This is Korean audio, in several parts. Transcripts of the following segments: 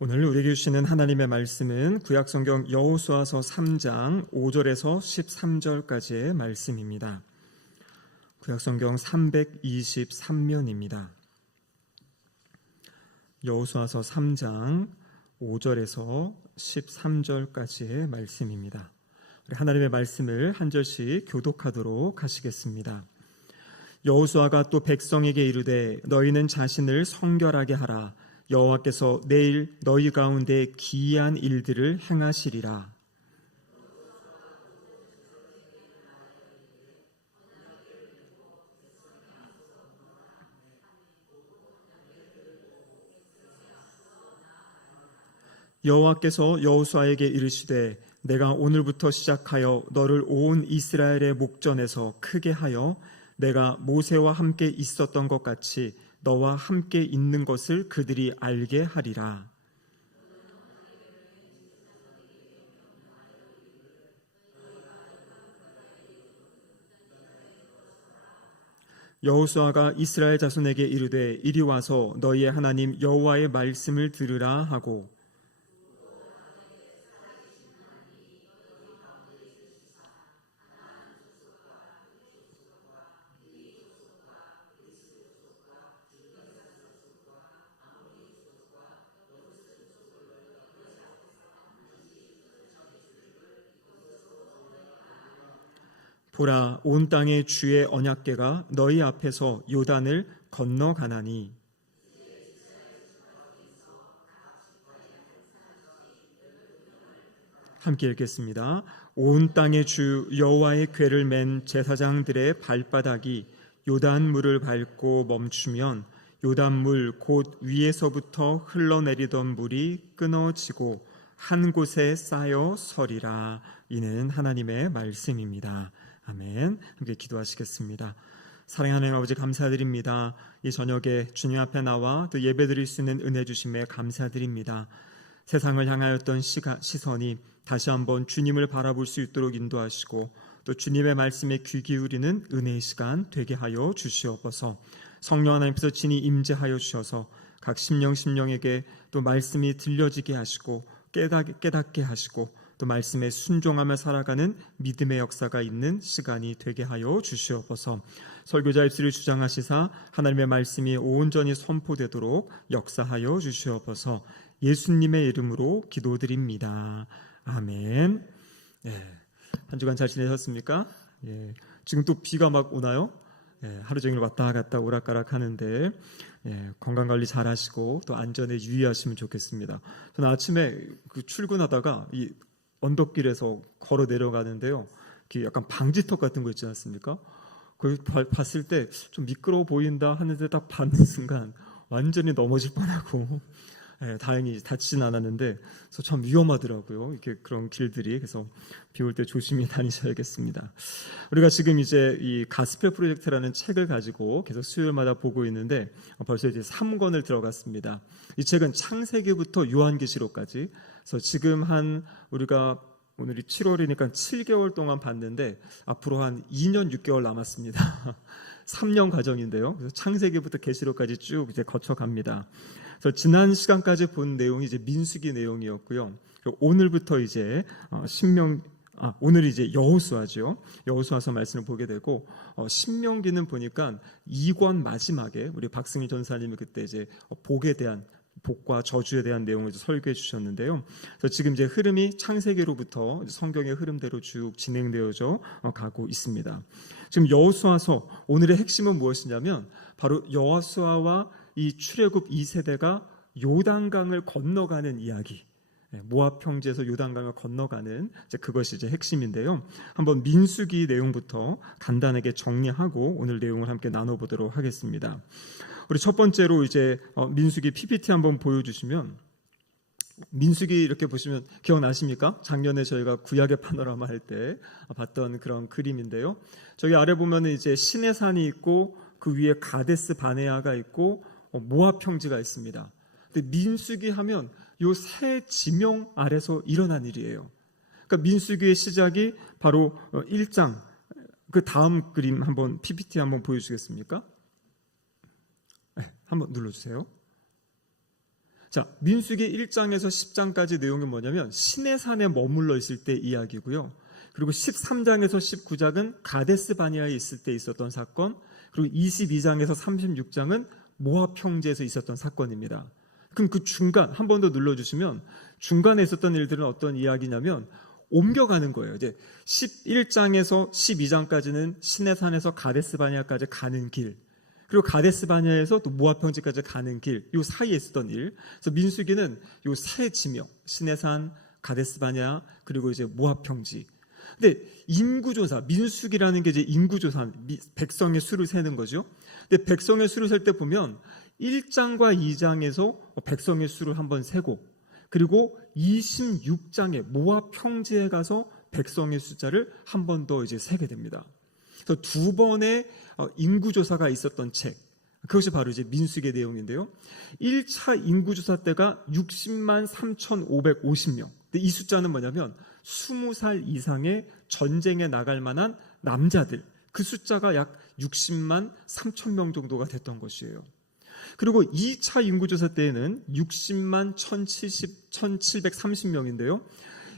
오늘 우리에게 주시는 하나님의 말씀은 구약성경 여호수아서 3장 5절에서 13절까지의 말씀입니다. 구약성경 323면입니다. 여호수아서 3장 5절에서 13절까지의 말씀입니다. 우리 하나님의 말씀을 한 절씩 교독하도록 하시겠습니다. 여호수아가 또 백성에게 이르되 너희는 자신을 성결하게 하라. 여호와께서 내일 너희 가운데 기이한 일들을 행하시리라. 여호와께서 여호수아에게 이르시되 내가 오늘부터 시작하여 너를 온 이스라엘의 목전에서 크게 하여 내가 모세와 함께 있었던 것 같이 너와 함께 있는 것을 그들이 알게 하리라. 여호수아가 이스라엘 자손에게 이르되 이리 와서 너희의 하나님 여호와의 말씀을 들으라 하고 보라, 온 땅의 주의 언약궤가 너희 앞에서 요단을 건너가나니. 함께 읽겠습니다. 온 땅의 주 여호와의 궤를 맨 제사장들의 발바닥이 요단물을 밟고 멈추면 요단물 곧 위에서부터 흘러내리던 물이 끊어지고 한 곳에 쌓여 서리라. 이는 하나님의 말씀입니다. 아멘. 함께 기도하시겠습니다. 사랑하는 하나님 아버지, 감사드립니다. 이 저녁에 주님 앞에 나와 또 예배드릴 수 있는 은혜 주심에 감사드립니다. 세상을 향하였던 시선이 다시 한번 주님을 바라볼 수 있도록 인도하시고 또 주님의 말씀에 귀 기울이는 은혜의 시간 되게 하여 주시옵소서. 성령 하나님께서 친히 임재하여 주셔서 각 심령에게 또 말씀이 들려지게 하시고 깨닫게 하시고 또 말씀에 순종하며 살아가는 믿음의 역사가 있는 시간이 되게 하여 주시옵소서. 설교자 입술을 주장하시사 하나님의 말씀이 온전히 선포되도록 역사하여 주시옵소서. 예수님의 이름으로 기도드립니다. 아멘. 한 주간 잘 지내셨습니까? 지금 또 비가 막 오나요? 하루 종일 왔다 갔다 오락가락 하는데 건강관리 잘 하시고 또 안전에 유의하시면 좋겠습니다. 저는 아침에 출근하다가 이 언덕길에서 걸어 내려가는데요, 약간 방지턱 같은 거 있지 않습니까? 거기 봤을 때 좀 미끄러워 보인다 하는데 딱 봤는 순간 완전히 넘어질 뻔하고 다행히 다치진 않았는데 그래서 참 위험하더라고요. 이렇게 그런 길들이. 그래서 비 올 때 조심히 다니셔야겠습니다. 우리가 지금 이제 이 가스펠 프로젝트라는 책을 가지고 계속 수요일마다 보고 있는데 벌써 이제 3권을 들어갔습니다. 이 책은 창세기부터 요한계시록까지. 그래서 지금 우리가 오늘이 7월이니까 7개월 동안 봤는데 앞으로 한 2년 6개월 남았습니다. 3년 과정인데요. 그래서 창세기부터 계시록까지 쭉 이제 거쳐갑니다. 그래서 지난 시간까지 본 내용이 이제 민수기 내용이었고요. 오늘부터 이제 오늘이 이제 여호수아죠. 여호수아서 말씀을 보게 되고 신명기는 보니까 2권 마지막에 우리 박승희 전사님이 그때 이제 복에 대한 복과 저주에 대한 내용을 설교해 주셨는데요. 그래서 지금 이제 흐름이 창세기로부터 성경의 흐름대로 쭉 진행되어져 가고 있습니다. 지금 여호수아서 오늘의 핵심은 무엇이냐면 바로 여호수아와 이 출애굽 2세대가 요단강을 건너가는 이야기, 모압 평지에서 요단강을 건너가는 그것이 이제 핵심인데요. 한번 민수기 내용부터 간단하게 정리하고 오늘 내용을 함께 나눠보도록 하겠습니다. 우리 첫 번째로 이제 민수기 PPT 한번 보여주시면, 민수기 이렇게 보시면 기억나십니까? 작년에 저희가 구약의 파노라마 할 때 봤던 그런 그림인데요. 저기 아래 보면은 이제 시내산이 있고 그 위에 가데스 바네아가 있고 모압 평지가 있습니다. 근데 민수기 하면 요 세 지명 아래서 일어난 일이에요. 그러니까 민수기의 시작이 바로 1장, 그 다음 그림 한번 PPT 한번 보여주시겠습니까? 한번 눌러주세요. 자, 민수기 1장에서 10장까지 내용이 뭐냐면 시내산에 머물러 있을 때 이야기고요. 그리고 13장에서 19장은 가데스 바네아에 있을 때 있었던 사건, 그리고 22장에서 36장은 모압 형제에서 있었던 사건입니다. 그럼 그 중간 한 번 더 눌러주시면 중간에 있었던 일들은 어떤 이야기냐면 옮겨가는 거예요. 이제 11장에서 12장까지는 시내산에서 가데스 바네아까지 가는 길, 그리고 가데스 바네아에서 또 모압 평지까지 가는 길, 요 사이에 있었던 일. 그래서 민수기는 요 세 지명, 시내산, 가데스 바네아, 그리고 이제 모압 평지. 근데 인구조사, 민수기라는 게 이제 인구조사, 백성의 수를 세는 거죠. 근데 백성의 수를 셀 때 보면 1장과 2장에서 백성의 수를 한번 세고, 그리고 26장에 모압 평지에 가서 백성의 숫자를 한 번 더 이제 세게 됩니다. 그래서 두 번의 인구조사가 있었던 책, 그것이 바로 이제 민수기의 내용인데요. 1차 인구조사 때가 60만 3,550명. 근데 이 숫자는 뭐냐면 20살 이상의 전쟁에 나갈 만한 남자들, 그 숫자가 약 60만 3천 명 정도가 됐던 것이에요. 그리고 2차 인구조사 때에는 60만 1,730명인데요.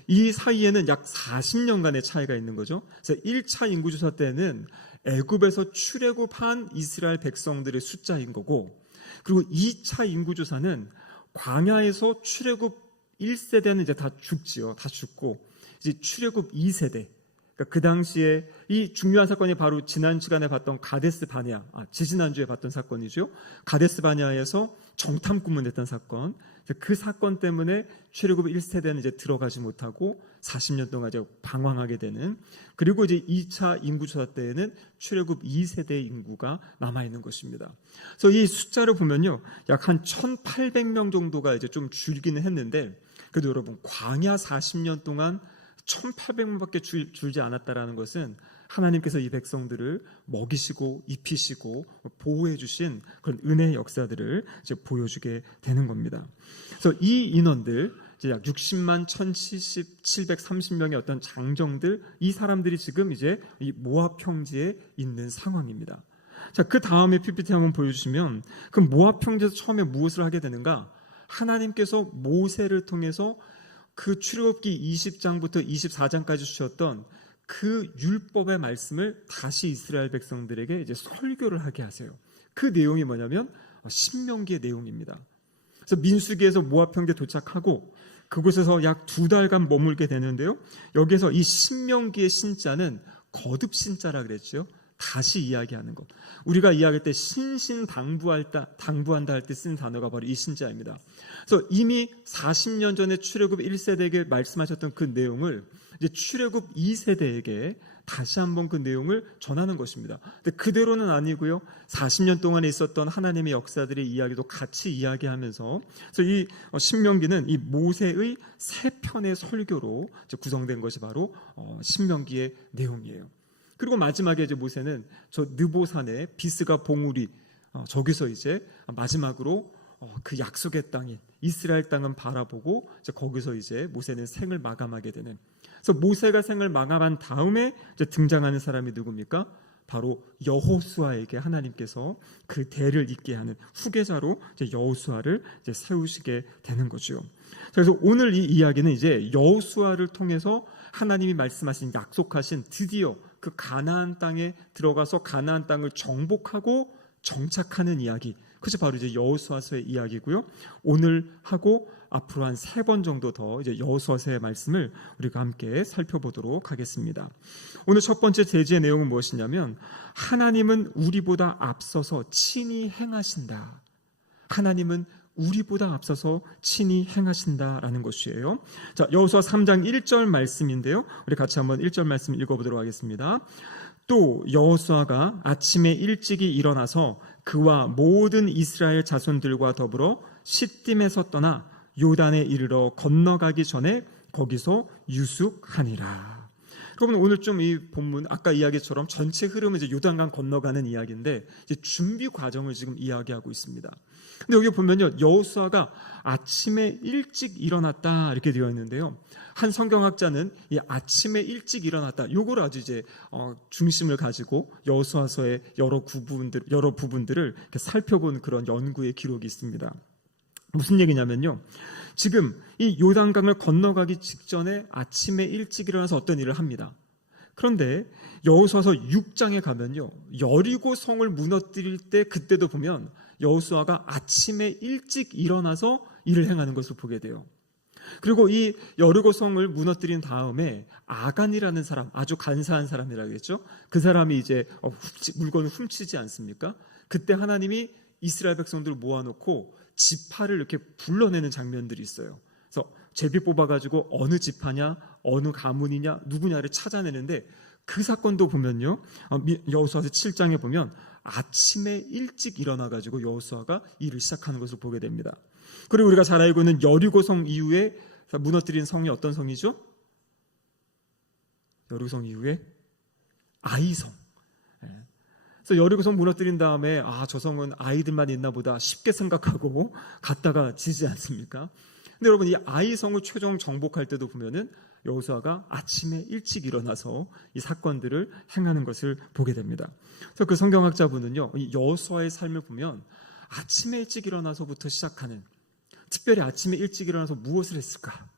이 사이에는 약 40년간의 차이가 있는 거죠. 그래서 1차 인구조사 때는 애굽에서 출애굽한 이스라엘 백성들의 숫자인 거고, 그리고 2차 인구조사는 광야에서 출애굽 1세대는 이제 다 죽지요. 다 죽고 이제 출애굽 2세대, 그러니까 그 당시에 이 중요한 사건이 바로 지난 시간에 봤던 가데스 바네아, 지지난주에 봤던 사건이죠. 가데스 바네아에서 정탐 구문했던 사건, 그 사건 때문에 출애굽 1세대는 이제 들어가지 못하고 40년 동안 이제 방황하게 되는, 그리고 이제 2차 인구조사 때에는 출애굽 2세대의 인구가 남아 있는 것입니다. 그래서 이 숫자를 보면요, 약 한 1,800명 정도가 이제 좀 줄기는 했는데, 그래도 여러분 광야 40년 동안 1,800명밖에 줄지 않았다라는 것은 하나님께서 이 백성들을 먹이시고 입히시고 보호해 주신 그런 은혜의 역사들을 이제 보여주게 되는 겁니다. 그래서 이 인원들, 이제 약 60만 1,730명의 어떤 장정들, 이 사람들이 지금 이제 이 모압 평지에 있는 상황입니다. 자, 그 다음에 PPT 한번 보여주시면, 그 모압 평지에서 처음에 무엇을 하게 되는가? 하나님께서 모세를 통해서 그 출애굽기 20장부터 24장까지 주셨던 그 율법의 말씀을 다시 이스라엘 백성들에게 이제 설교를 하게 하세요. 그 내용이 뭐냐면 신명기의 내용입니다. 그래서 민수기에서 모압 평지에 도착하고 그곳에서 약 2달간 머물게 되는데요. 여기서 이 신명기의 신자는 거듭 신자라 그랬죠. 다시 이야기하는 것. 우리가 이야기할 때 당부한다 할 때 쓴 단어가 바로 이 신자입니다. 그래서 이미 40년 전에 출애굽 1세대에게 말씀하셨던 그 내용을 이제 출애굽 2세대에게 다시 한번 그 내용을 전하는 것입니다. 근데 그대로는 아니고요. 40년 동안에 있었던 하나님의 역사들의 이야기도 같이 이야기하면서, 그래서 이 신명기는 이 모세의 세 편의 설교로 구성된 것이 바로 신명기의 내용이에요. 그리고 마지막에 이제 모세는 저 느보산에 비스가 봉우리, 저기서 이제 마지막으로 그 약속의 땅인 이스라엘 땅은 바라보고 이제 거기서 이제 모세는 생을 마감하게 되는. 그래서 모세가 생을 마감한 다음에 이제 등장하는 사람이 누굽니까? 바로 여호수아에게 하나님께서 그 대를 잇게 하는 후계자로 이제 여호수아를 이제 세우시게 되는 거죠. 그래서 오늘 이 이야기는 이제 여호수아를 통해서 하나님이 말씀하신, 약속하신 드디어 그 가나안 땅에 들어가서 가나안 땅을 정복하고 정착하는 이야기, 그것이 바로 이제 여호수아서의 이야기고요. 오늘 하고 앞으로 한 3번 정도 더 이제 여호수아서의 말씀을 우리가 함께 살펴보도록 하겠습니다. 오늘 첫 번째 제지의 내용은 무엇이냐면, 하나님은 우리보다 앞서서 친히 행하신다. 하나님은 우리보다 앞서서 친히 행하신다라는 것이에요. 자, 여호수아 3장 1절 말씀인데요. 우리 같이 한번 1절 말씀 읽어보도록 하겠습니다. 또 여호수아가 아침에 일찍이 일어나서 그와 모든 이스라엘 자손들과 더불어 시딤에서 떠나 요단에 이르러 건너가기 전에 거기서 유숙하니라. 그러면 오늘 좀 이 본문 아까 이야기처럼 전체 흐름은 이제 요단강 건너가는 이야기인데, 이제 준비 과정을 지금 이야기하고 있습니다. 근데 여기 보면요, 여호수아가 아침에 일찍 일어났다 이렇게 되어 있는데요. 한 성경학자는 이 아침에 일찍 일어났다, 요걸 아주 이제 중심을 가지고 여호수아서의 여러 부분들을 이렇게 살펴본 그런 연구의 기록이 있습니다. 무슨 얘기냐면요, 지금 이 요단강을 건너가기 직전에 아침에 일찍 일어나서 어떤 일을 합니다. 그런데 여호수아서 6장에 가면요, 여리고 성을 무너뜨릴 때 그때도 보면 여호수아가 아침에 일찍 일어나서 일을 행하는 것을 보게 돼요. 그리고 이 여리고 성을 무너뜨린 다음에 아간이라는 사람, 아주 간사한 사람이라겠죠. 그 사람이 이제 물건을 훔치지 않습니까? 그때 하나님이 이스라엘 백성들을 모아놓고 지파를 이렇게 불러내는 장면들이 있어요. 그래서 제비 뽑아가지고 어느 지파냐, 어느 가문이냐, 누구냐를 찾아내는데, 그 사건도 보면요, 여호수아서 7장에 보면 아침에 일찍 일어나가지고 여호수아가 일을 시작하는 것을 보게 됩니다. 그리고 우리가 잘 알고 있는 여리고성 이후에 무너뜨린 성이 어떤 성이죠? 여리고성 이후에 아이성. 그래서 여리고성 무너뜨린 다음에 저 성은 아이들만 있나 보다 쉽게 생각하고 갔다가 지지 않습니까? 근데 여러분, 이 아이성을 최종 정복할 때도 보면은 여호수아가 아침에 일찍 일어나서 이 사건들을 행하는 것을 보게 됩니다. 그래서 그 성경학자분은요, 이 여호수아의 삶을 보면 아침에 일찍 일어나서부터 시작하는, 특별히 아침에 일찍 일어나서 무엇을 했을까?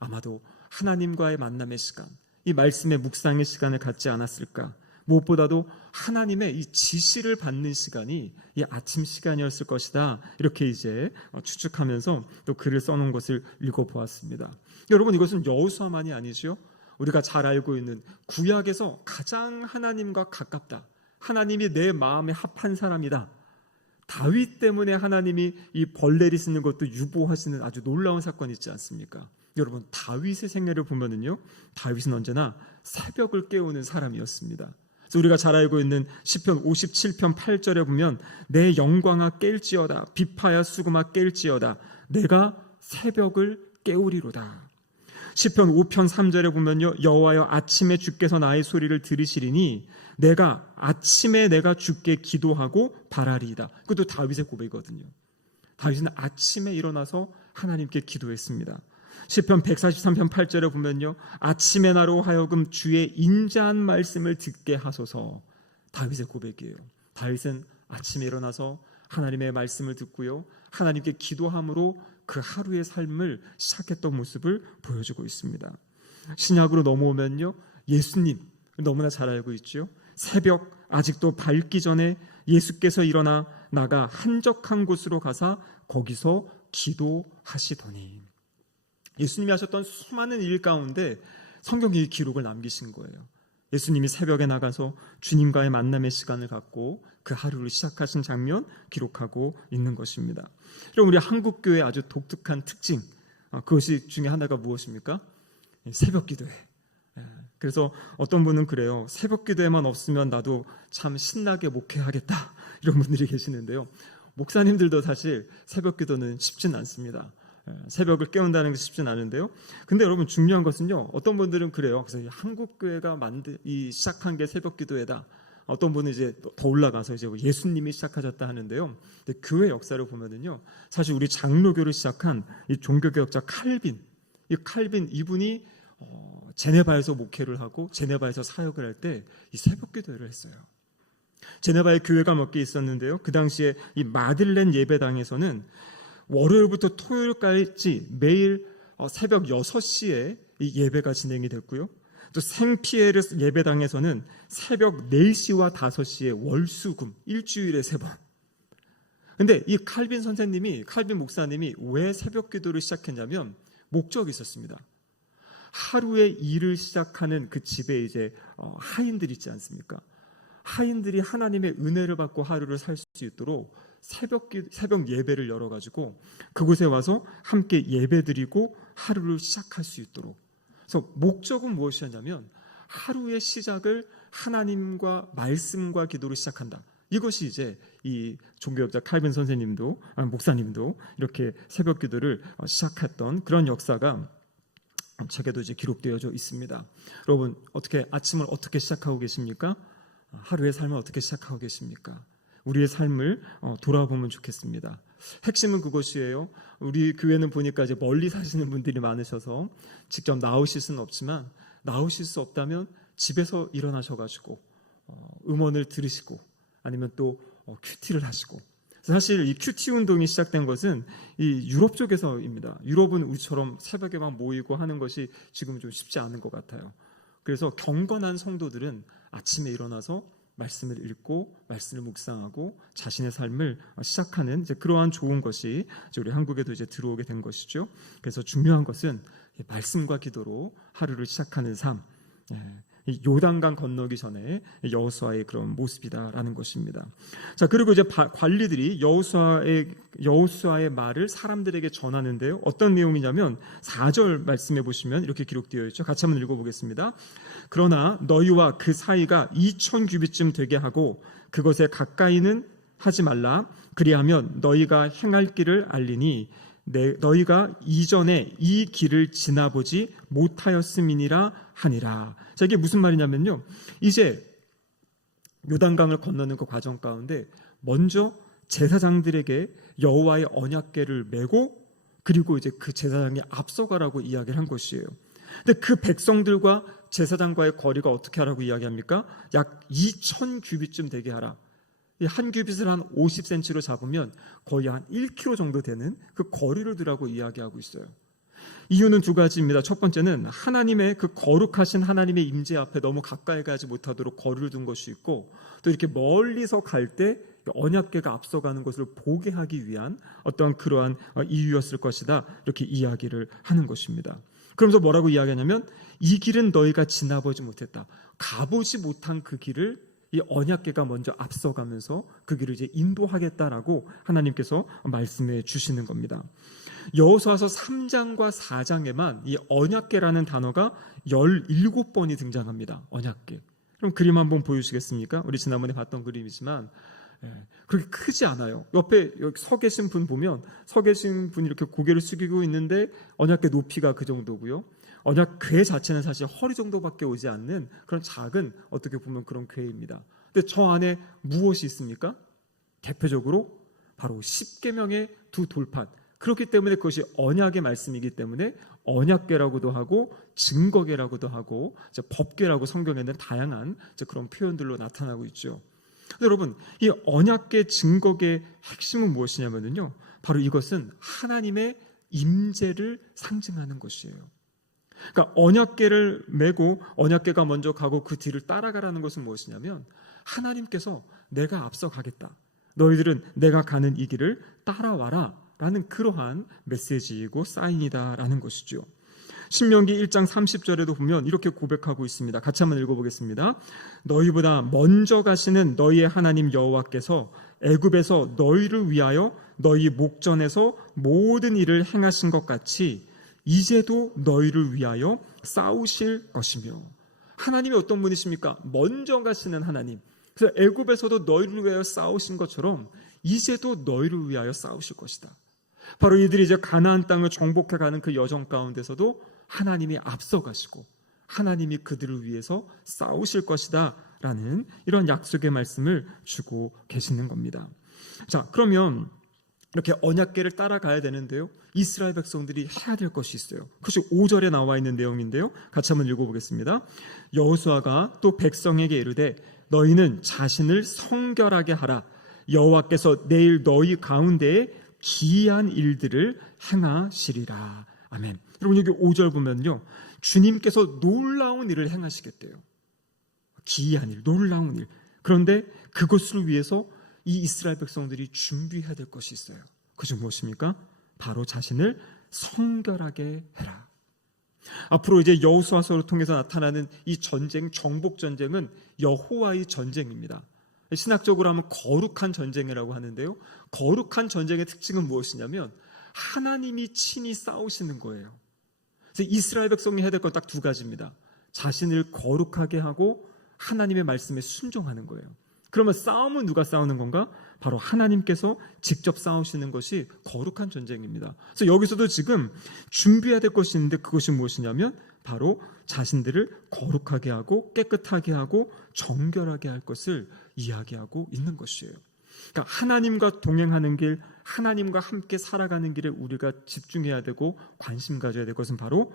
아마도 하나님과의 만남의 시간, 이 말씀의 묵상의 시간을 갖지 않았을까? 무엇보다도 하나님의 이 지시를 받는 시간이 이 아침 시간이었을 것이다. 이렇게 이제 추측하면서 또 글을 써놓은 것을 읽어보았습니다. 여러분, 이것은 여호수아만이 아니죠. 우리가 잘 알고 있는 구약에서 가장 하나님과 가깝다, 하나님이 내 마음에 합한 사람이다, 다윗 때문에 하나님이 이 벌레를 쓰는 것도 유보하시는 아주 놀라운 사건이 있지 않습니까? 여러분, 다윗의 생애를 보면은요, 다윗은 언제나 새벽을 깨우는 사람이었습니다. 그래서 우리가 잘 알고 있는 시편 57편 8절에 보면 내 영광아 깰지어다, 비파야 수금아 깰지어다, 내가 새벽을 깨우리로다. 시편 5편 3절에 보면요, 여호와여 아침에 주께서 나의 소리를 들으시리니 내가 아침에 내가 주께 기도하고 바라리이다. 그것도 다윗의 고백이거든요. 다윗은 아침에 일어나서 하나님께 기도했습니다. 시편 143편 8절에 보면요, 아침에 나로 하여금 주의 인자한 말씀을 듣게 하소서. 다윗의 고백이에요. 다윗은 아침에 일어나서 하나님의 말씀을 듣고요, 하나님께 기도함으로 그 하루의 삶을 시작했던 모습을 보여주고 있습니다. 신약으로 넘어오면요, 예수님 너무나 잘 알고 있죠. 새벽 아직도 밝기 전에 예수께서 일어나 나가 한적한 곳으로 가사 거기서 기도하시더니. 예수님이 하셨던 수많은 일 가운데 성경이 기록을 남기신 거예요. 예수님이 새벽에 나가서 주님과의 만남의 시간을 갖고 그 하루를 시작하신 장면 기록하고 있는 것입니다. 그럼 우리 한국교회의 아주 독특한 특징, 그것이 중에 하나가 무엇입니까? 새벽 기도회. 그래서 어떤 분은 그래요. 새벽 기도회만 없으면 나도 참 신나게 목회하겠다, 이런 분들이 계시는데요. 목사님들도 사실 새벽 기도는 쉽진 않습니다. 새벽을 깨운다는 게 쉽진 않은데요. 근데 여러분, 중요한 것은요, 어떤 분들은 그래요. 그래서 한국교회가 시작한 게 새벽 기도회다. 어떤 분은 이제 더 올라가서 이제 예수님이 시작하셨다 하는데요. 근데 교회 역사를 보면은요, 사실 우리 장로교를 시작한 이 종교개혁자 칼빈, 이분이 제네바에서 목회를 하고 제네바에서 사역을 할 때 이 새벽 기도회를 했어요. 제네바에 교회가 몇 개 있었는데요. 그 당시에 이 마들렌 예배당에서는 월요일부터 토요일까지 매일 새벽 6시에 이 예배가 진행이 됐고요. 또 생피에르 예배당에서는 새벽 4시와 5시에 월수금 일주일에 3번. 근데 이 칼빈 목사님이 왜 새벽 기도를 시작했냐면 목적이 있었습니다. 하루의 일을 시작하는 그 집에 이제 하인들 있지 않습니까? 하인들이 하나님의 은혜를 받고 하루를 살 수 있도록 새벽 예배를 열어가지고 그곳에 와서 함께 예배드리고 하루를 시작할 수 있도록. 그래서 목적은 무엇이었냐면 하루의 시작을 하나님과 말씀과 기도로 시작한다. 이것이 이제 이 종교학자 칼빈 목사님도 이렇게 새벽 기도를 시작했던 그런 역사가 책에도 이제 기록되어져 있습니다. 여러분, 아침을 어떻게 시작하고 계십니까? 하루의 삶을 어떻게 시작하고 계십니까? 우리의 삶을 돌아보면 좋겠습니다. 핵심은 그것이에요. 우리 교회는 보니까 이제 멀리 사시는 분들이 많으셔서 직접 나오실 수는 없지만, 나오실 수 없다면 집에서 일어나셔가지고 음원을 들으시고 아니면 또 큐티를 하시고 사실 이 큐티 운동이 시작된 것은 이 유럽 쪽에서입니다. 유럽은 우리처럼 새벽에 막 모이고 하는 것이 지금 좀 쉽지 않은 것 같아요. 그래서 경건한 성도들은 아침에 일어나서 말씀을 읽고 말씀을 묵상하고 자신의 삶을 시작하는 이제 그러한 좋은 것이 이제 우리 한국에도 이제 들어오게 된 것이죠. 그래서 중요한 것은 말씀과 기도로 하루를 시작하는 삶. 이 요단강 건너기 전에 여호수아의 그런 모습이다라는 것입니다. 자, 그리고 이제 관리들이 여호수아의 말을 사람들에게 전하는데요. 어떤 내용이냐면 4절 말씀해 보시면 이렇게 기록되어 있죠. 같이 한번 읽어보겠습니다. 그러나 너희와 그 사이가 2000 규빗쯤 되게 하고 그것에 가까이는 하지 말라. 그리하면 너희가 행할 길을 알리니 너희가 이전에 이 길을 지나보지 못하였음이니라 하니라. 자, 이게 무슨 말이냐면요, 이제 요단강을 건너는 그 과정 가운데 먼저 제사장들에게 여호와의 언약궤를 메고 그리고 이제 그 제사장이 앞서가라고 이야기를 한 것이에요. 근데 그 백성들과 제사장과의 거리가 어떻게 하라고 이야기합니까? 약 2000 규빗쯤 되게 하라. 한 규빗을 한 50cm로 잡으면 거의 한 1km 정도 되는 그 거리를 두라고 이야기하고 있어요. 이유는 두 가지입니다. 첫 번째는 하나님의 그 거룩하신 하나님의 임재 앞에 너무 가까이 가지 못하도록 거리를 둔 것이 있고, 또 이렇게 멀리서 갈 때 언약궤가 앞서가는 것을 보게 하기 위한 어떤 그러한 이유였을 것이다, 이렇게 이야기를 하는 것입니다. 그러면서 뭐라고 이야기하냐면 이 길은 너희가 지나보지 못했다. 가보지 못한 그 길을 이 언약궤가 먼저 앞서가면서 그 길을 이제 인도하겠다라고 하나님께서 말씀해 주시는 겁니다. 여호수아서 3장과 4장에만 이 언약궤라는 단어가 17번이 등장합니다. 언약궤. 그럼 그림 한번 보여주시겠습니까? 우리 지난번에 봤던 그림이지만 그렇게 크지 않아요. 옆에 여기 서 계신 분 보면 서 계신 분이 이렇게 고개를 숙이고 있는데 언약궤 높이가 그 정도고요. 언약궤 자체는 사실 허리 정도밖에 오지 않는 그런 작은, 어떻게 보면 그런 궤입니다. 근데 저 안에 무엇이 있습니까? 대표적으로 바로 10계명의 두 돌판. 그렇기 때문에 그것이 언약의 말씀이기 때문에 언약궤라고도 하고 증거궤라고도 하고 법궤라고 성경에는 다양한 그런 표현들로 나타나고 있죠. 여러분, 이 언약궤 증거궤의 핵심은 무엇이냐면요, 바로 이것은 하나님의 임재를 상징하는 것이에요. 그러니까 언약궤를 메고 언약궤가 먼저 가고 그 뒤를 따라가라는 것은 무엇이냐면 하나님께서 내가 앞서 가겠다, 너희들은 내가 가는 이 길을 따라와라 라는 그러한 메시지이고 사인이다라는 것이죠. 신명기 1장 30절에도 보면 이렇게 고백하고 있습니다. 같이 한번 읽어보겠습니다. 너희보다 먼저 가시는 너희의 하나님 여호와께서 애굽에서 너희를 위하여 너희 목전에서 모든 일을 행하신 것 같이 이제도 너희를 위하여 싸우실 것이며. 하나님이 어떤 분이십니까? 먼저 가시는 하나님. 그래서 애굽에서도 너희를 위하여 싸우신 것처럼 이제도 너희를 위하여 싸우실 것이다. 바로 이들이 이제 가나안 땅을 정복해가는 그 여정 가운데서도 하나님이 앞서가시고 하나님이 그들을 위해서 싸우실 것이다 라는 이런 약속의 말씀을 주고 계시는 겁니다. 자, 그러면 이렇게 언약궤를 따라가야 되는데요, 이스라엘 백성들이 해야 될 것이 있어요. 그것이 5절에 나와 있는 내용인데요, 같이 한번 읽어보겠습니다. 여호수아가 또 백성에게 이르되 너희는 자신을 성결하게 하라. 여호와께서 내일 너희 가운데에 기이한 일들을 행하시리라. 아멘. 여러분, 여기 5절 보면요, 주님께서 놀라운 일을 행하시겠대요. 기이한 일, 놀라운 일. 그런데 그것을 위해서 이 이스라엘 백성들이 준비해야 될 것이 있어요. 그것이 무엇입니까? 바로 자신을 성결하게 해라. 앞으로 이제 여호수아서를 통해서 나타나는 이 전쟁, 정복 전쟁은 여호와의 전쟁입니다. 신학적으로 하면 거룩한 전쟁이라고 하는데요, 거룩한 전쟁의 특징은 무엇이냐면 하나님이 친히 싸우시는 거예요. 그래서 이스라엘 백성이 해야 될 건 딱 두 가지입니다. 자신을 거룩하게 하고 하나님의 말씀에 순종하는 거예요. 그러면 싸움은 누가 싸우는 건가? 바로 하나님께서 직접 싸우시는 것이 거룩한 전쟁입니다. 그래서 여기서도 지금 준비해야 될 것이 있는데 그것이 무엇이냐면 바로 자신들을 거룩하게 하고 깨끗하게 하고 정결하게 할 것을 이야기하고 있는 것이에요. 그러니까 하나님과 동행하는 길, 하나님과 함께 살아가는 길에 우리가 집중해야 되고 관심 가져야 될 것은 바로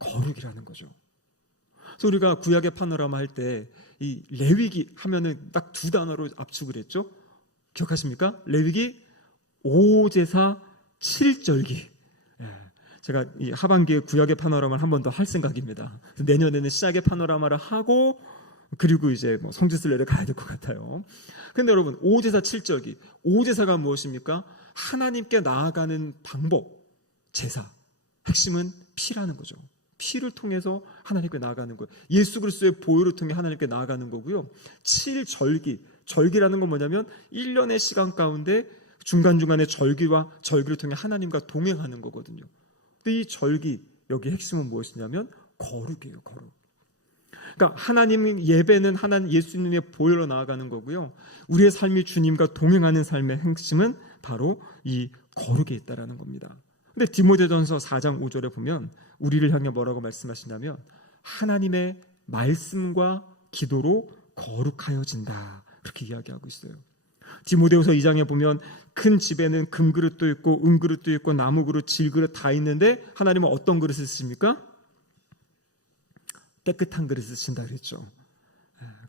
거룩이라는 거죠. 그래서 우리가 구약의 파노라마 할 때 이 레위기 하면은 딱 두 단어로 압축을 했죠. 기억하십니까? 레위기 5제사 7절기. 제가 이 하반기에 구약의 파노라마를 한 번 더 할 생각입니다. 내년에는 신약의 파노라마를 하고 그리고 이제 뭐 성지순례를 내려가야 될 것 같아요. 근데 여러분 5제사 7절기. 5제사가 무엇입니까? 하나님께 나아가는 방법, 제사. 핵심은 피라는 거죠. 피를 통해서 하나님께 나아가는 거예요. 예수 그리스도의 보혈을 통해 하나님께 나아가는 거고요. 7절기. 절기라는 건 뭐냐면 1년의 시간 가운데 중간중간에 절기를 통해 하나님과 동행하는 거거든요. 근데 이 절기, 여기 핵심은 무엇이냐면 거룩이에요. 거룩. 그러니까 하나님 예배는 하나님 예수님의 보혈로 나아가는 거고요. 우리의 삶이 주님과 동행하는 삶의 핵심은 바로 이 거룩에 있다라는 겁니다. 근데 디모데전서 4장 5절에 보면 우리를 향해 뭐라고 말씀하시냐면 하나님의 말씀과 기도로 거룩하여진다. 그렇게 이야기하고 있어요. 디모데후서 2장에 보면 큰 집에는 금그릇도 있고 은그릇도 있고 나무그릇, 질그릇 다 있는데 하나님은 어떤 그릇을 쓰십니까? 깨끗한 그릇을 쓰신다 그랬죠.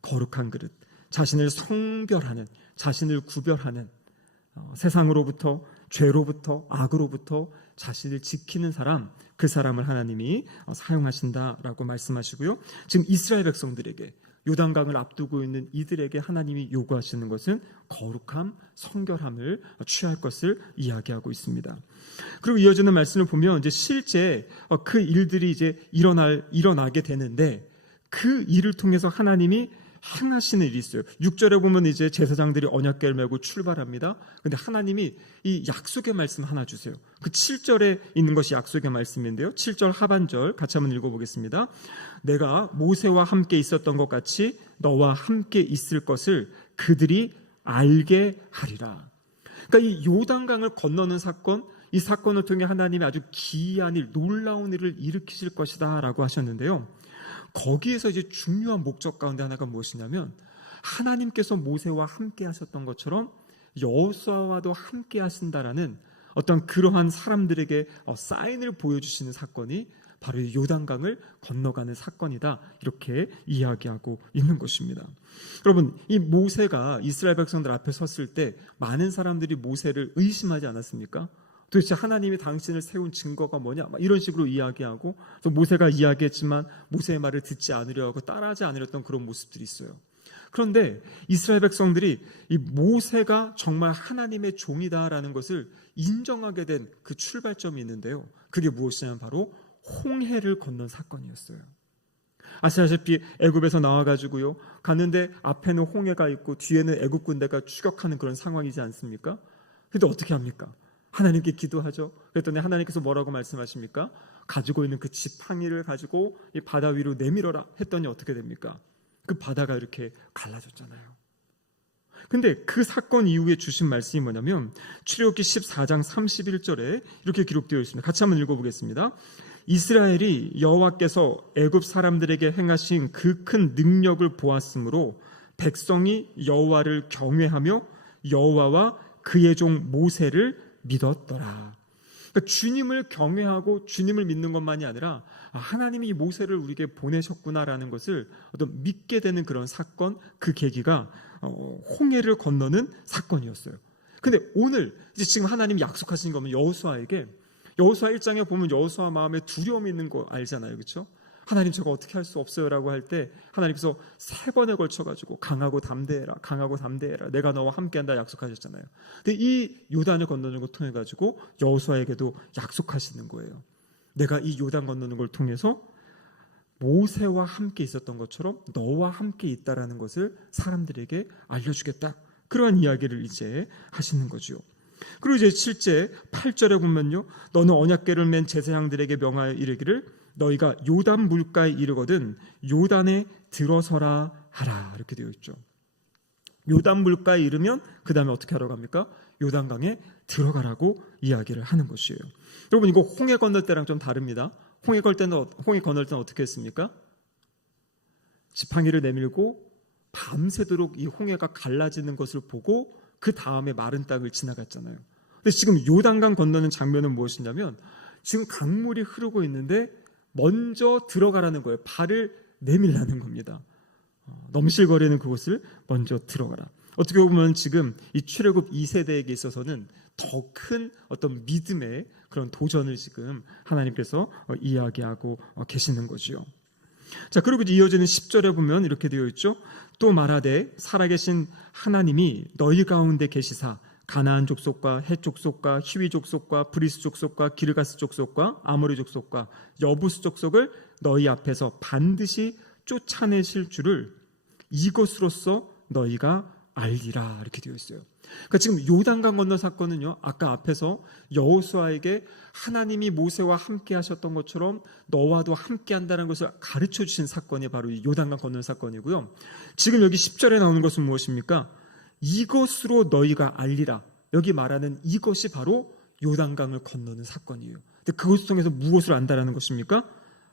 거룩한 그릇, 자신을 성별하는, 자신을 구별하는, 세상으로부터, 죄로부터, 악으로부터 자신을 지키는 사람, 그 사람을 하나님이 사용하신다라고 말씀하시고요. 지금 이스라엘 백성들에게, 요단강을 앞두고 있는 이들에게 하나님이 요구하시는 것은 거룩함, 성결함을 취할 것을 이야기하고 있습니다. 그리고 이어지는 말씀을 보면 이제 실제 그 일들이 이제 일어나게 되는데 그 일을 통해서 하나님이 행하시는 일이 있어요. 6절에 보면 이제 제사장들이 언약궤를 메고 출발합니다. 근데 하나님이 이 약속의 말씀 하나 주세요. 그 7절에 있는 것이 약속의 말씀인데요. 7절 하반절 같이 한번 읽어보겠습니다. 내가 모세와 함께 있었던 것 같이 너와 함께 있을 것을 그들이 알게 하리라. 그러니까 이 요단강을 건너는 사건, 이 사건을 통해 하나님이 아주 기이한 일, 놀라운 일을 일으키실 것이다 라고 하셨는데요. 거기에서 이제 중요한 목적 가운데 하나가 무엇이냐면 하나님께서 모세와 함께 하셨던 것처럼 여호수아와도 함께 하신다라는 어떤 그러한 사람들에게 사인을 보여주시는 사건이 바로 이 요단강을 건너가는 사건이다, 이렇게 이야기하고 있는 것입니다. 여러분, 이 모세가 이스라엘 백성들 앞에 섰을 때 많은 사람들이 모세를 의심하지 않았습니까? 도대체 하나님이 당신을 세운 증거가 뭐냐? 이런 식으로 이야기하고, 또 모세가 이야기했지만 모세의 말을 듣지 않으려 하고 따라하지 않으렸던 그런 모습들이 있어요. 그런데 이스라엘 백성들이 이 모세가 정말 하나님의 종이다라는 것을 인정하게 된 그 출발점이 있는데요. 그게 무엇이냐면 바로 홍해를 건넌 사건이었어요. 아시다시피 애굽에서 나와가지고요, 갔는데 앞에는 홍해가 있고 뒤에는 애굽 군대가 추격하는 그런 상황이지 않습니까? 근데 어떻게 합니까? 하나님께 기도하죠. 그랬더니 하나님께서 뭐라고 말씀하십니까? 가지고 있는 그 지팡이를 가지고 이 바다 위로 내밀어라 했더니 어떻게 됩니까? 그 바다가 이렇게 갈라졌잖아요. 근데 그 사건 이후에 주신 말씀이 뭐냐면 출애굽기 14장 31절에 이렇게 기록되어 있습니다. 같이 한번 읽어보겠습니다. 이스라엘이 여호와께서 애굽 사람들에게 행하신 그 큰 능력을 보았으므로 백성이 여호와를 경외하며 여호와와 그의 종 모세를 믿었더라. 그러니까 주님을 경외하고 주님을 믿는 것만이 아니라 하나님이 이 모세를 우리에게 보내셨구나라는 것을 어떤 믿게 되는 그런 사건, 그 계기가 홍해를 건너는 사건이었어요. 근데 오늘 이제 지금 하나님이 약속하신 거면 여호수아에게, 여호수아 1장에 보면 여호수아 마음에 두려움이 있는 거 알잖아요, 그렇죠? 하나님 저거 어떻게 할 수 없어요라고 할 때 하나님께서 3번에 걸쳐가지고 강하고 담대해라, 강하고 담대해라, 내가 너와 함께한다 약속하셨잖아요. 근데 이 요단을 건너는 걸 통해 가지고 여호수아에게도 약속하시는 거예요. 내가 이 요단 건너는 걸 통해서 모세와 함께 있었던 것처럼 너와 함께 있다라는 것을 사람들에게 알려주겠다, 그러한 이야기를 이제 하시는 거죠. 그리고 이제 실제 8절에 보면요, 너는 언약궤를 맨 제사장들에게 명하여 이르기를 너희가 요단 물가에 이르거든 요단에 들어서라 하라, 이렇게 되어 있죠. 요단 물가에 이르면 그 다음에 어떻게 하라고 합니까? 요단강에 들어가라고 이야기를 하는 것이에요. 여러분, 이거 홍해 건널 때랑 좀 다릅니다. 홍해 건널 때는 어떻게 했습니까? 지팡이를 내밀고 밤새도록 이 홍해가 갈라지는 것을 보고 그 다음에 마른 땅을 지나갔잖아요. 근데 지금 요단강 건너는 장면은 무엇이냐면 지금 강물이 흐르고 있는데 먼저 들어가라는 거예요. 발을 내밀라는 겁니다. 넘실거리는 그곳을 먼저 들어가라. 어떻게 보면 지금 이 출애굽 2세대에게 있어서는 더 큰 어떤 믿음의 그런 도전을 지금 하나님께서 이야기하고 계시는 거지요. 자, 그리고 이어지는 10절에 보면 이렇게 되어 있죠. 또 말하되 살아계신 하나님이 너희 가운데 계시사 가나안 족속과 헷 족속과 히위 족속과 브리스 족속과 기르가스 족속과 아모리 족속과 여부스 족속을 너희 앞에서 반드시 쫓아내실 줄을 이것으로써 너희가 알리라, 이렇게 되어 있어요. 그러니까 지금 요단강 건너 사건은요, 아까 앞에서 여호수아에게 하나님이 모세와 함께 하셨던 것처럼 너와도 함께 한다는 것을 가르쳐 주신 사건이 바로 이 요단강 건너 사건이고요. 지금 여기 10절에 나오는 것은 무엇입니까? 이것으로 너희가 알리라. 여기 말하는 이것이 바로 요단강을 건너는 사건이에요. 근데 그것을 통해서 무엇을 안다라는 것입니까?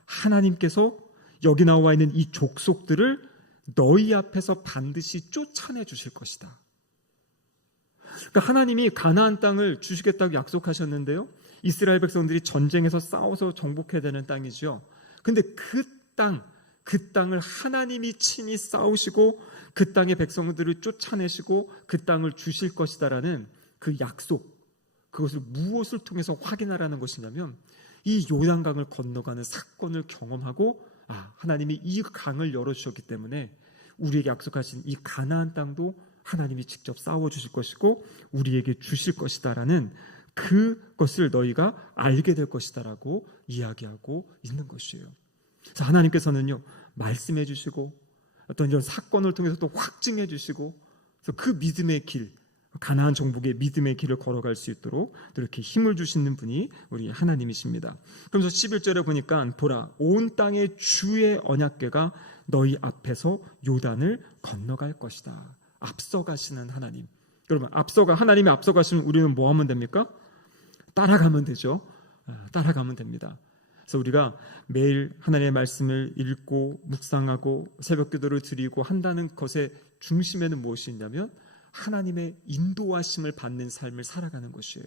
하나님께서 여기 나와 있는 이 족속들을 너희 앞에서 반드시 쫓아내 주실 것이다. 그러니까 하나님이 가나안 땅을 주시겠다고 약속하셨는데요, 이스라엘 백성들이 전쟁에서 싸워서 정복해야 되는 땅이죠. 근데 그 땅을 하나님이 친히 싸우시고 그 땅의 백성들을 쫓아내시고 그 땅을 주실 것이다라는 그 약속, 그것을 무엇을 통해서 확인하라는 것이냐면 이 요단강을 건너가는 사건을 경험하고, 하나님이 이 강을 열어주셨기 때문에 우리에게 약속하신 이 가나안 땅도 하나님이 직접 싸워주실 것이고 우리에게 주실 것이다라는 그것을 너희가 알게 될 것이다라고 이야기하고 있는 것이에요. 그래서 하나님께서는요, 말씀해 주시고 어떤 이런 사건을 통해서 또 확증해 주시고, 그래서 그 믿음의 길, 가나안 정복의 믿음의 길을 걸어갈 수 있도록 이렇게 힘을 주시는 분이 우리 하나님이십니다. 그러면서 11절에 보니까 보라, 온 땅의 주의 언약궤가 너희 앞에서 요단을 건너갈 것이다. 앞서가시는 하나님. 여러분, 하나님이 앞서가시면 우리는 뭐 하면 됩니까? 따라가면 되죠. 따라가면 됩니다. 그래서 우리가 매일 하나님의 말씀을 읽고 묵상하고 새벽 기도를 드리고 한다는 것의 중심에는 무엇이 있냐면 하나님의 인도하심을 받는 삶을 살아가는 것이에요.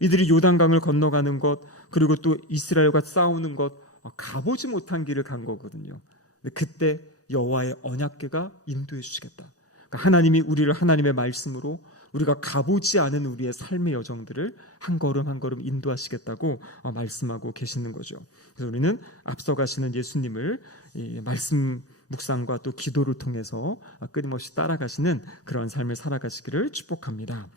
이들이 요단강을 건너가는 것, 그리고 또 이스라엘과 싸우는 것, 가보지 못한 길을 간 거거든요. 근데 그때 여호와의 언약궤가 인도해 주시겠다. 그러니까 하나님이 우리를 하나님의 말씀으로 우리가 가보지 않은 우리의 삶의 여정들을 한 걸음 한 걸음 인도하시겠다고 말씀하고 계시는 거죠. 그래서 우리는 앞서가시는 예수님을 이 말씀 묵상과 또 기도를 통해서 끊임없이 따라가시는 그러한 삶을 살아가시기를 축복합니다.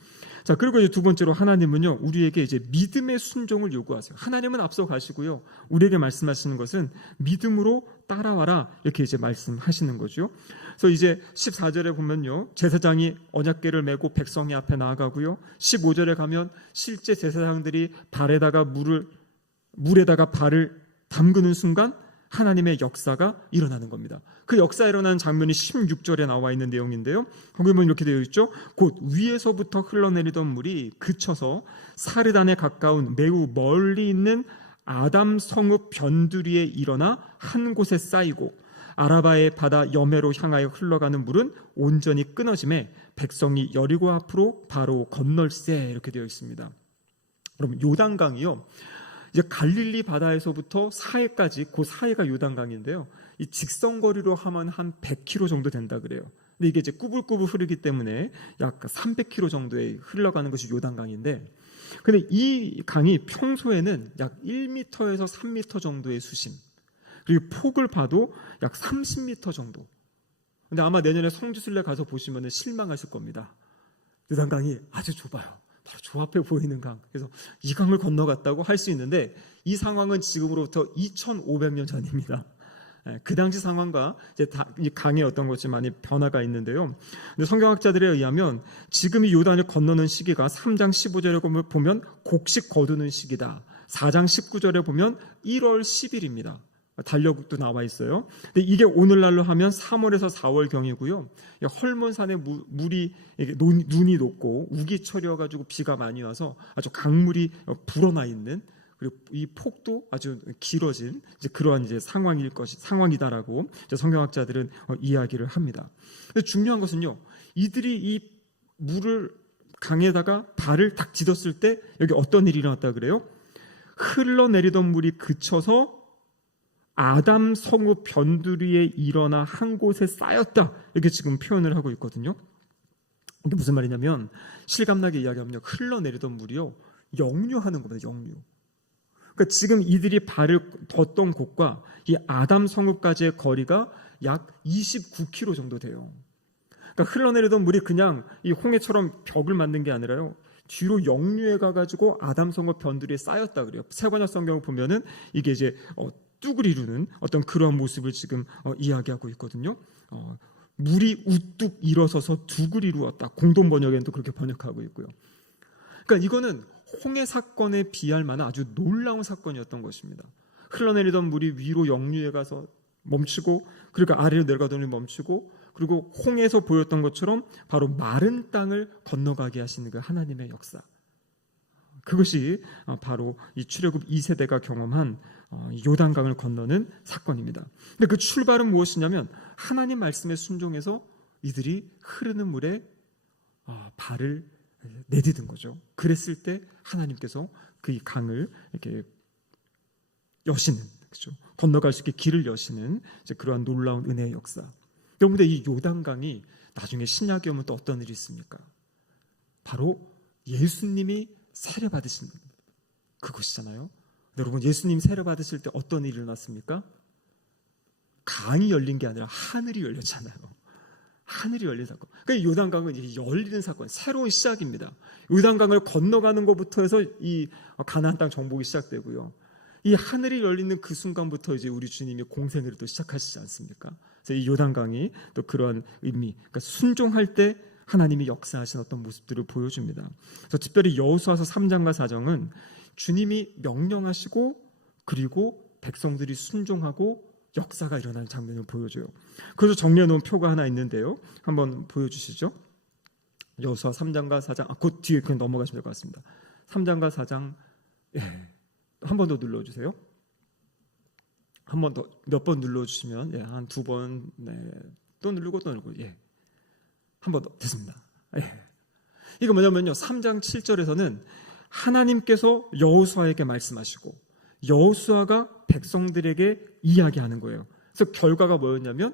자, 그리고 이제 두 번째로 하나님은요, 우리에게 이제 믿음의 순종을 요구하세요. 하나님은 앞서 가시고요, 우리에게 말씀하시는 것은 믿음으로 따라와라, 이렇게 이제 말씀하시는 거죠. 그래서 이제 14절에 보면요, 제사장이 언약궤를 메고 백성이 앞에 나아가고요, 15절에 가면 실제 제사장들이 물에다가 발을 담그는 순간 하나님의 역사가 일어나는 겁니다. 그 역사 일어나는 장면이 16절에 나와 있는 내용인데요, 거기 보면 이렇게 되어 있죠. 곧 위에서부터 흘러내리던 물이 그쳐서 사르단에 가까운 매우 멀리 있는 아담 성읍 변두리에 일어나 한 곳에 쌓이고 아라바의 바다 여매로 향하여 흘러가는 물은 온전히 끊어짐에 백성이 여리고 앞으로 바로 건널세, 이렇게 되어 있습니다. 그럼 요단강이요, 이제 갈릴리 바다에서부터 사해까지, 그 사해가 요단강인데요, 이 직선거리로 하면 한 100km 정도 된다 그래요. 근데 이게 이제 꾸불꾸불 흐르기 때문에 약 300km 정도에 흘러가는 것이 요단강인데, 근데 이 강이 평소에는 약 1m에서 3m 정도의 수심, 그리고 폭을 봐도 약 30m 정도. 근데 아마 내년에 성지순례 가서 보시면 실망하실 겁니다. 요단강이 아주 좁아요. 바로 저 앞에 보이는 강. 그래서 이 강을 건너갔다고 할 수 있는데, 이 상황은 지금으로부터 2500년 전입니다. 그 당시 상황과 이제 이 강의 어떤 것이 많이 변화가 있는데요. 근데 성경학자들에 의하면 지금 이 요단을 건너는 시기가 3장 15절에 보면 곡식 거두는 시기다. 4장 19절에 보면 1월 10일입니다. 달력도 나와 있어요. 근데 이게 오늘날로 하면 3월에서 4월경이고요. 헐몬산에 물이 눈이 녹고 우기철이어가지고 비가 많이 와서 아주 강물이 불어나 있는, 그리고 이 폭도 아주 길어진 이제 그러한 이제 상황이다라고 이제 성경학자들은 이야기를 합니다. 근데 중요한 것은요, 이들이 이 물을 강에다가 발을 딱 디뎠을 때 여기 어떤 일이 일어났다 그래요? 흘러내리던 물이 그쳐서 아담 성읍 변두리에 일어나 한 곳에 쌓였다, 이렇게 지금 표현을 하고 있거든요. 이게 무슨 말이냐면 실감나게 이야기하면 흘러내리던 물이요 역류하는 겁니다. 역류. 그러니까 지금 이들이 발을 뒀던 곳과 이 아담 성읍까지의 거리가 약 29km 정도 돼요. 그러니까 흘러내리던 물이 그냥 이 홍해처럼 벽을 만든 게 아니라요. 뒤로 역류해 가가지고 아담 성읍 변두리에 쌓였다 그래요. 세번역 성경을 보면은 이게 이제 뚝을 이루는 어떤 그런 모습을 지금 이야기하고 있거든요. 물이 우뚝 일어서서 둑을 이루었다. 공동 번역에는 또 그렇게 번역하고 있고요. 그러니까 이거는 홍해 사건에 비할 만한 아주 놀라운 사건이었던 것입니다. 흘러내리던 물이 위로 역류해 가서 멈추고, 그리고 아래로 내려가더니 멈추고, 그리고 홍해에서 보였던 것처럼 바로 마른 땅을 건너가게 하시는 그 하나님의 역사. 그것이 바로 이 출애굽 2세대가 경험한 요단강을 건너는 사건입니다. 근데 그 출발은 무엇이냐면 하나님 말씀에 순종해서 이들이 흐르는 물에 발을 내디딘 거죠. 그랬을 때 하나님께서 그 강을 이렇게 여시는, 그렇죠? 건너갈 수 있게 길을 여시는 이제 그러한 놀라운 은혜의 역사. 여러분들, 이 요단강이 나중에 신약에 오면 또 어떤 일이 있습니까? 바로 예수님이 세례 받으신 그곳이잖아요. 여러분, 예수님 세례 받으실 때 어떤 일이 일어났습니까? 강이 열린 게 아니라 하늘이 열렸잖아요. 하늘이 열린 사건. 그러니까 요단강은 이제 열리는 사건, 새로운 시작입니다. 요단강을 건너가는 것부터 해서 이 가나안 땅 정복이 시작되고요. 이 하늘이 열리는 그 순간부터 이제 우리 주님이 공생애를 또 시작하시지 않습니까? 그래서 이 요단강이 또 그런 의미, 그러니까 순종할 때 하나님이 역사하신 어떤 모습들을 보여줍니다. 그래서 특별히 여호수아서 3장과 4장은 주님이 명령하시고 그리고 백성들이 순종하고 역사가 일어나는 장면을 보여줘요. 그래서 정리해놓은 표가 하나 있는데요. 한번 보여주시죠. 여호수아 3장과 4장, 그 뒤에 그냥 넘어가시면 될 것 같습니다. 3장과 4장, 한 번 더 눌러주세요. 한 번 더, 몇 번 눌러주시면, 한 두 번, 또 누르고 또 누르고, 한 번 더, 됐습니다. 이거 뭐냐면요, 3장 7절에서는 하나님께서 여호수아에게 말씀하시고 여호수아가 백성들에게 이야기하는 거예요. 그래서 결과가 뭐였냐면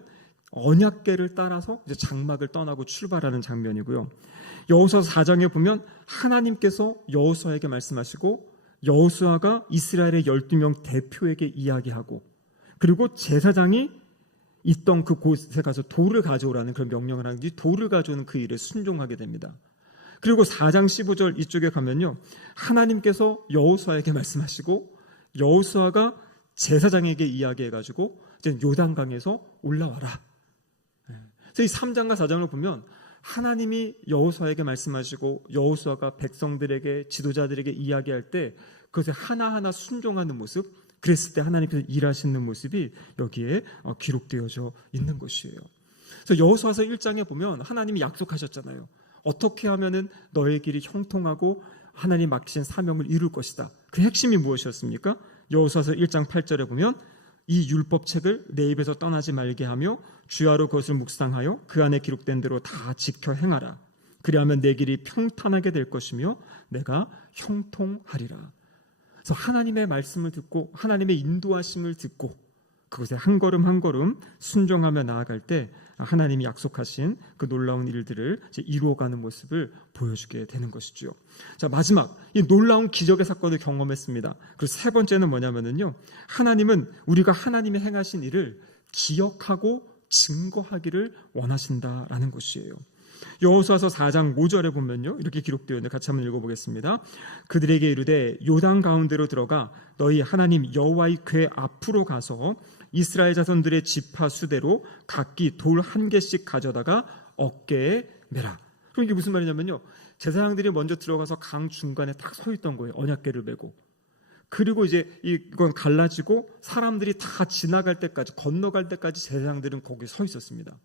언약궤를 따라서 이제 장막을 떠나고 출발하는 장면이고요. 여호수아 4장에 보면 하나님께서 여호수아에게 말씀하시고 여호수아가 이스라엘의 12명 대표에게 이야기하고, 그리고 제사장이 있던 그 곳에 가서 돌을 가져오라는 그런 명령을 하는 뒤 돌을 가져오는 그 일에 순종하게 됩니다. 그리고 4장 15절 이쪽에 가면요, 하나님께서 여호수아에게 말씀하시고 여호수아가 제사장에게 이야기해가지고 이제 요단강에서 올라와라. 그래서 이 3장과 4장을 보면 하나님이 여호수아에게 말씀하시고 여호수아가 백성들에게, 지도자들에게 이야기할 때 그것에 하나하나 순종하는 모습, 그랬을 때 하나님께서 일하시는 모습이 여기에 기록되어져 있는 것이에요. 그래서 여호수아서 1장에 보면 하나님이 약속하셨잖아요. 어떻게 하면은 너의 길이 형통하고 하나님 맡기신 사명을 이룰 것이다. 그 핵심이 무엇이었습니까? 여호수아서 1장 8절에 보면 이 율법책을 내 입에서 떠나지 말게 하며 주야로 그것을 묵상하여 그 안에 기록된 대로 다 지켜 행하라. 그리하면 내 길이 평탄하게 될 것이며 내가 형통하리라. 그래서 하나님의 말씀을 듣고 하나님의 인도하심을 듣고 그것에 한 걸음 한 걸음 순종하며 나아갈 때 하나님이 약속하신 그 놀라운 일들을 이루어가는 모습을 보여주게 되는 것이죠. 자, 마지막 이 놀라운 기적의 사건을 경험했습니다. 그리고 세 번째는 뭐냐면요, 하나님은 우리가 하나님이 행하신 일을 기억하고 증거하기를 원하신다라는 것이에요. 여호수아서 4장 5절에 보면요, 이렇게 기록되어 있는데 같이 한번 읽어보겠습니다. 그들에게 이르되 요단 가운데로 들어가 너희 하나님 여호와의 궤 앞으로 가서 이스라엘 자손들의 지파 수대로 각기 돌 한 개씩 가져다가 어깨에 매라. 그럼 이게 무슨 말이냐면요, 제사장들이 먼저 들어가서 강 중간에 딱 서 있던 거예요. 언약궤를 메고. 그리고 이제 이건 갈라지고 사람들이 다 지나갈 때까지, 건너갈 때까지 제사장들은 거기 서 있었습니다.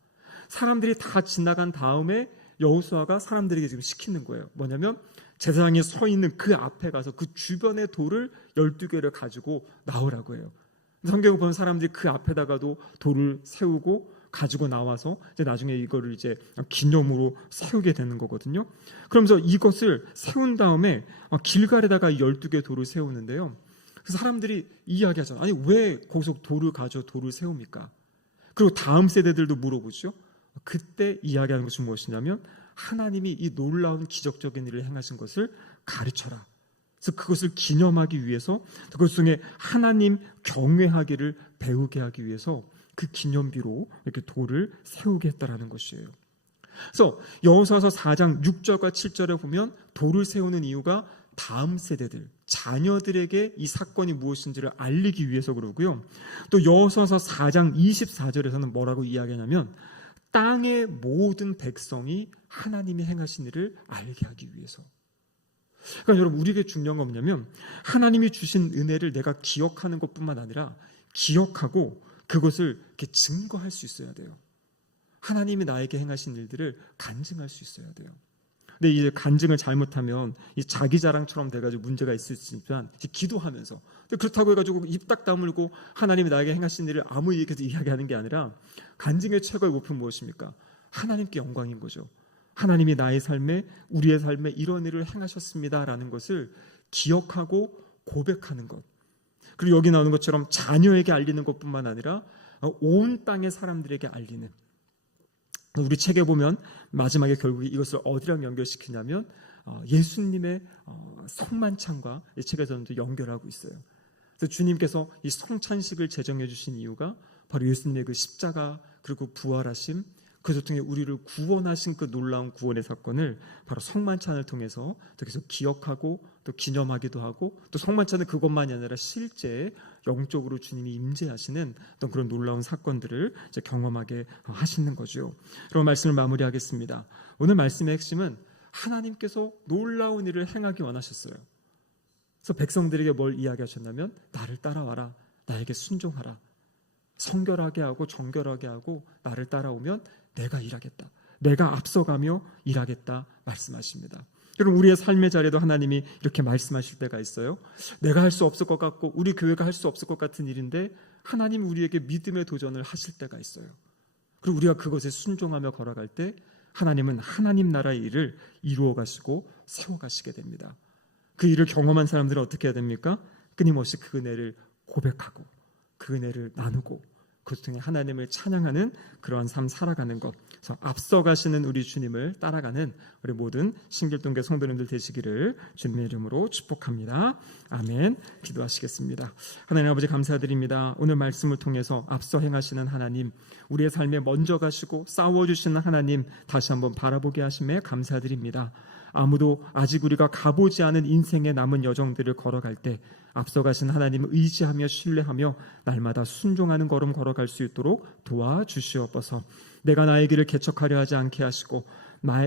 사람들이 다 지나간 다음에 여호수아가 사람들에게 지금 시키는 거예요. 뭐냐면 제사장이 서 있는 그 앞에 가서 그 주변의 돌을 12개를 가지고 나오라고 해요. 성경을 보는 사람들이 그 앞에다가도 돌을 세우고 가지고 나와서 이제 나중에 이거를 이제 기념으로 세우게 되는 거거든요. 그러면서 이것을 세운 다음에 길갈에다가 12개 돌을 세우는데요. 그래서 사람들이 이야기하잖아요. 아니, 왜 거기서 돌을 돌을 세웁니까? 그리고 다음 세대들도 물어보죠. 그때 이야기하는 것이 무엇이냐면 하나님이 이 놀라운 기적적인 일을 행하신 것을 가르쳐라. 그래서 그것을 기념하기 위해서, 그것 중에 하나님 경외하기를 배우게 하기 위해서 그 기념비로 이렇게 돌을 세우게 했다라는 것이에요. 그래서 여호수아서 4장 6절과 7절에 보면 돌을 세우는 이유가 다음 세대들, 자녀들에게 이 사건이 무엇인지를 알리기 위해서 그러고요. 또 여호수아서 4장 24절에서는 뭐라고 이야기하냐면 땅의 모든 백성이 하나님이 행하신 일을 알게 하기 위해서. 그러니까 여러분, 우리에게 중요한 건 뭐냐면 하나님이 주신 은혜를 내가 기억하는 것뿐만 아니라 기억하고 그것을 이렇게 증거할 수 있어야 돼요. 하나님이 나에게 행하신 일들을 간증할 수 있어야 돼요. 근데 이제 간증을 잘못하면 이 자기 자랑처럼 돼가지고 문제가 있을 수 있지만, 기도하면서, 그렇다고 해가지고 입 딱 다물고 하나님이 나에게 행하신 일을 아무 얘기해서 이야기하는 게 아니라, 간증의 최고의 목표는 무엇입니까? 하나님께 영광인 거죠. 하나님이 나의 삶에, 우리의 삶에 이런 일을 행하셨습니다라는 것을 기억하고 고백하는 것. 그리고 여기 나오는 것처럼 자녀에게 알리는 것뿐만 아니라 온 땅의 사람들에게 알리는. 우리 책에 보면 마지막에 결국 이것을 어디랑 연결시키냐면 예수님의 성만찬과 이 책에서는 연결하고 있어요. 그래서 주님께서 이 성찬식을 제정해 주신 이유가 바로 예수님의 그 십자가, 그리고 부활하심, 그것을 통해 우리를 구원하신 그 놀라운 구원의 사건을 바로 성만찬을 통해서 또 계속 기억하고 또 기념하기도 하고, 또 성만찬은 그것만이 아니라 실제 영적으로 주님이 임재하시는 어떤 그런 놀라운 사건들을 이제 경험하게 하시는 거죠. 그럼 말씀을 마무리하겠습니다. 오늘 말씀의 핵심은 하나님께서 놀라운 일을 행하기 원하셨어요. 그래서 백성들에게 뭘 이야기하셨냐면 나를 따라와라, 나에게 순종하라, 성결하게 하고 정결하게 하고 나를 따라오면 내가 일하겠다, 내가 앞서가며 일하겠다 말씀하십니다. 여러분, 우리의 삶의 자리에도 하나님이 이렇게 말씀하실 때가 있어요. 내가 할 수 없을 것 같고 우리 교회가 할 수 없을 것 같은 일인데 하나님 우리에게 믿음의 도전을 하실 때가 있어요. 그리고 우리가 그것에 순종하며 걸어갈 때 하나님은 하나님 나라의 일을 이루어 가시고 세워 가시게 됩니다. 그 일을 경험한 사람들은 어떻게 해야 됩니까? 끊임없이 그 은혜를 고백하고 그 은혜를 나누고 그것 통해 하나님을 찬양하는 그러한 삶 살아가는 것. 그래서 앞서가시는 우리 주님을 따라가는 우리 모든 신길동교 성도님들 되시기를 주님의 이름으로 축복합니다. 아멘. 기도하시겠습니다. 하나님 아버지, 감사드립니다. 오늘 말씀을 통해서 앞서 행하시는 하나님, 우리의 삶에 먼저 가시고 싸워주시는 하나님 다시 한번 바라보게 하심에 감사드립니다. 아무도 아직 우리가 가보지 않은 인생의 남은 여정들을 걸어갈 때 앞서가신 하나님을 의지하며 신뢰하며 날마다 순종하는 걸음 걸어갈 수 있도록 도와주시옵소서. 내가 나의 길을 개척하려 하지 않게 하시고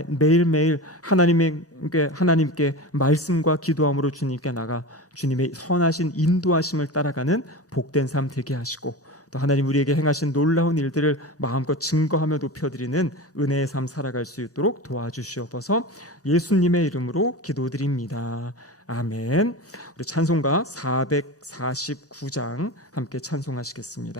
매일매일 하나님께 말씀과 기도함으로 주님께 나가 주님의 선하신 인도하심을 따라가는 복된 삶 되게 하시고, 또 하나님 우리에게 행하신 놀라운 일들을 마음껏 증거하며 높여드리는 은혜의 삶 살아갈 수 있도록 도와주시옵소서. 예수님의 이름으로 기도드립니다. 아멘. 우리 찬송가 449장 함께 찬송하시겠습니다.